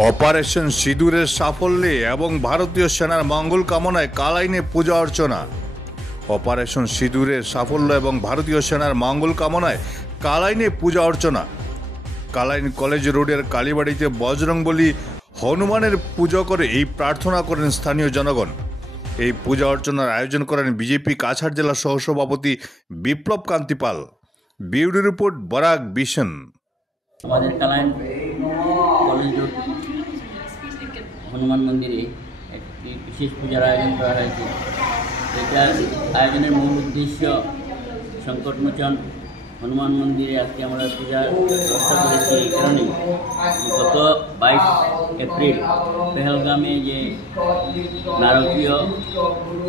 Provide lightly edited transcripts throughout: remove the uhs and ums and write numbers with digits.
Operation সিঁদুরের সাফল্যে এবং ভারতীয় সেনার মঙ্গল কামনায় কালাইনে পূজা অর্চনা। অপারেশন সিঁদুরের সাফল্য এবং ভারতীয় সেনার মঙ্গল কামনায় কালাইনে পূজা অর্চনা। কালাইন কলেজ রোডের কালীবাড়িতে বজরংবলী হনুমানের পুজো করে এই প্রার্থনা করেন স্থানীয় জনগণ। এই পূজা অর্চনার আয়োজন করেন বিজেপি কাছাড় জেলা সহসভাপতি Biplab Kanti Pal. Bureau report Barak vision. আমাদের কালাইন কলেজ রোড হনুমান মন্দিরে একটি বিশেষ পূজার আয়োজন করা হয়েছে। এটার আয়োজনের মূল উদ্দেশ্য সংকটমোচন হনুমান মন্দিরে আজকে আমরা পূজার ব্যবস্থা করেছি। এই কারণেই গত 22 এপ্রিল পেহেলগামে যে নারকীয়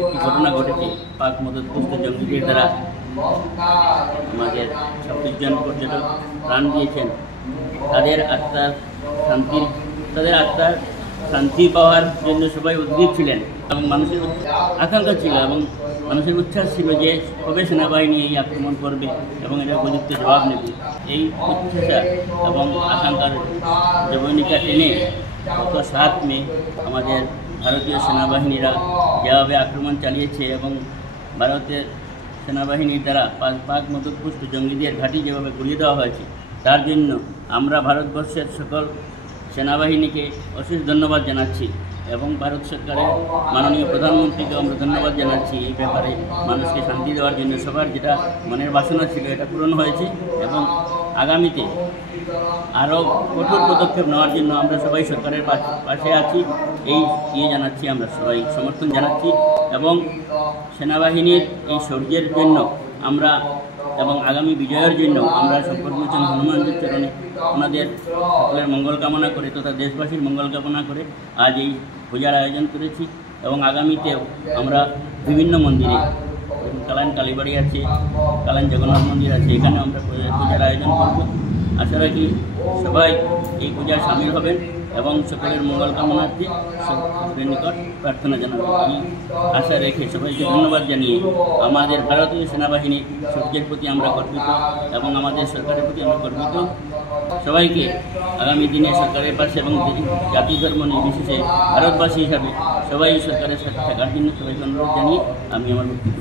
একটি ঘটনা ঘটেছে, পাক মদতপুষ্ট জঙ্গিদের দ্বারা আমাদের 26 জন পর্যটক প্রাণ দিয়েছেন। তাদের আত্মার শান্তি পাওয়ার জন্য সবাই উদ্গ্রীব ছিলেন এবং মানুষের আকাঙ্ক্ষা ছিল এবং মানুষের উচ্ছ্বাস ছিল যে কবে সেনাবাহিনী এই আক্রমণ করবে এবং এটা উপযুক্ত জবাব নেবে। এই উচ্ছ্বাসা এবং আকাঙ্ক্ষার জবনিকা টেনে গত 7 মে আমাদের ভারতীয় সেনাবাহিনীরা যেভাবে আক্রমণ চালিয়েছে এবং ভারতের সেনাবাহিনীর দ্বারা পাক মদতপুষ্ট জঙ্গিদের ঘাঁটি যেভাবে গুলিয়ে দেওয়া হয়েছে, তার জন্য আমরা ভারতবর্ষের সকল সেনাবাহিনীকে অশেষ ধন্যবাদ জানাচ্ছি এবং ভারত সরকারের মাননীয় প্রধানমন্ত্রীকে আমরা ধন্যবাদ জানাচ্ছি। এই ব্যাপারে মানুষকে শান্তি দেওয়ার জন্য সবার যেটা মনের বাসনা ছিল এটা পূরণ হয়েছে এবং আগামীতে আরও কঠোর পদক্ষেপ নেওয়ার জন্য আমরা সবাই সরকারের পাশে আছি। এই জানাচ্ছি, আমরা সবাই সমর্থন জানাচ্ছি এবং সেনাবাহিনীর এই শৌর্যের জন্য আমরা এবং আগামী বিজয়ের জন্য আমরা সংকটমোচন হনুমানজির চরণে ওনাদের সকলের মঙ্গল কামনা করে তথা দেশবাসীর মঙ্গল কামনা করে আজ এই পূজার আয়োজন করেছি এবং আগামীতেও আমরা বিভিন্ন মন্দিরে, কালাইন কালীবাড়ি আছে, কালাইন জগন্নাথ মন্দির আছে, এখানে আমরা পূজার আয়োজন করব। আশা রাখি সবাই এই পূজায় সামিল হবেন এবং সকলের মঙ্গল কামনার্থে সকলের নিকট প্রার্থনা জানাবেন। এই আশা রেখে সবাইকে ধন্যবাদ জানিয়ে আমাদের ভারতীয় সেনাবাহিনীর শৌর্যের প্রতি আমরা গর্বিত এবং আমাদের সরকারের প্রতি আমরা গর্বিত। সবাইকে আগামী দিনে সরকারের পাশে এবং জাতি ধর্ম নির্বিশেষে ভারতবাসী হিসাবে সবাই সরকারের সাথে থাকার জন্য সবাইকে অনুরোধ জানিয়ে আমি আমার বক্তব্য